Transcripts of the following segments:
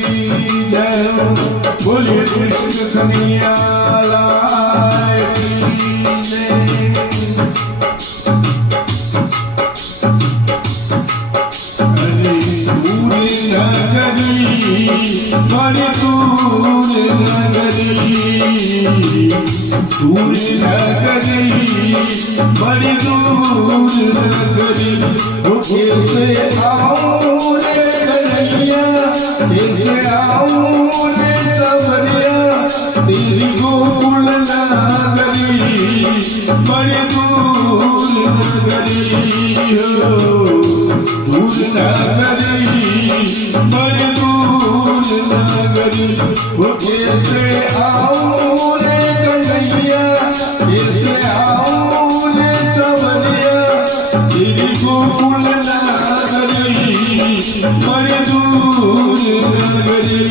की जय हो, बोलिए कृष्ण कन्हैया लाल की जय। बड़ी दूर नगरी, दूर नगरी, बड़ी दूर नगरी, वो कैसे आऊं रे कन्हैया, कैसे आऊं रे सवरिया, तेरी गोकुल नगरी, बड़ी दूर नगरी हो, दूर नगरी, बड़ी दूर नगरी, वो कैसे आऊं रे कन्हैया, कैसे आऊं रे सवरिया, तेरी गोकुल नगरी, बड़ी दूर नगरी।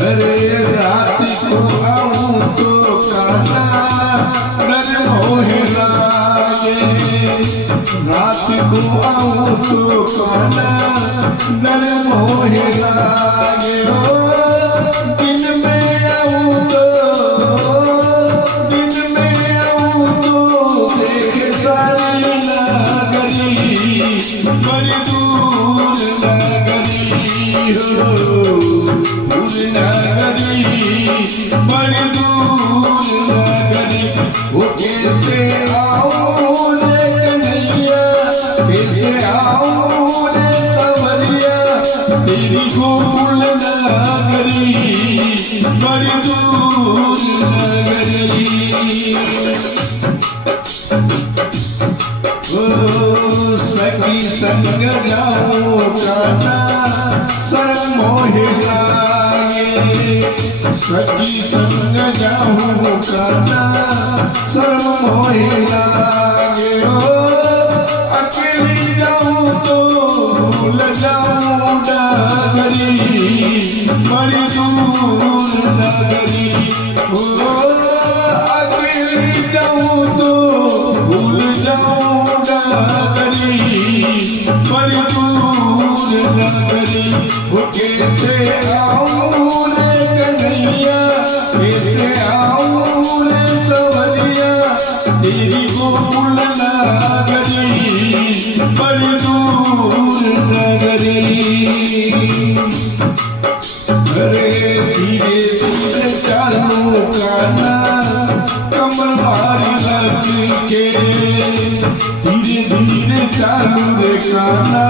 अरे रात को आऊं तो काना डर मोहे लागे, रात को आऊं तो काना डर मोहे लागे, दिन में आऊं तो, दिन में आऊं तो देखे सारी नगरी, बड़ी दूर नगरी हो, दूर नगरी, बड़ी दूर नगरी, वो कैसे आऊं रे कन्हैया, कैसे आऊं रे सवरिया, तेरी गोकुल नगरी, बड़ी दूर नगरी। ओ सखी संग जाऊं काना शरण मोहे लागे, सखी संग जाऊं काना शरण मोहे लागे, अकेली जाऊं तो भूल जाऊं नगरी, बड़ी दूर नगरी, अकेली जाऊं तो भूल जाऊं नगरी, बड़ी दूर नगरी, वो कैसे आऊं रे कन्हैया, कैसे आऊं रे सवरिया, तेरी गोकुल नगरी, बड़ी दूर नगरी। अरे धीरे धीरे चालू काना कमर मारी लचके, धीरे धीरे चालू रे काना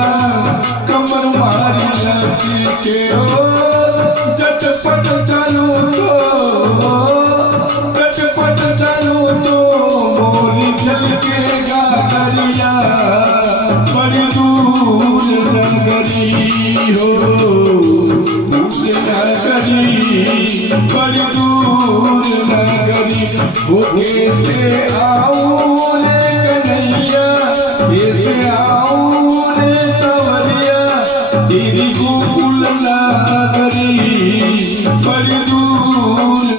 कमर मारी लचके, झटपट चालू तो, झटपट चालू तो मोरी छलकेगा दरिया, बड़ी दूर नगरी हो, दूर नगरी, बड़ी दूर नगरी, वो कैसे आऊं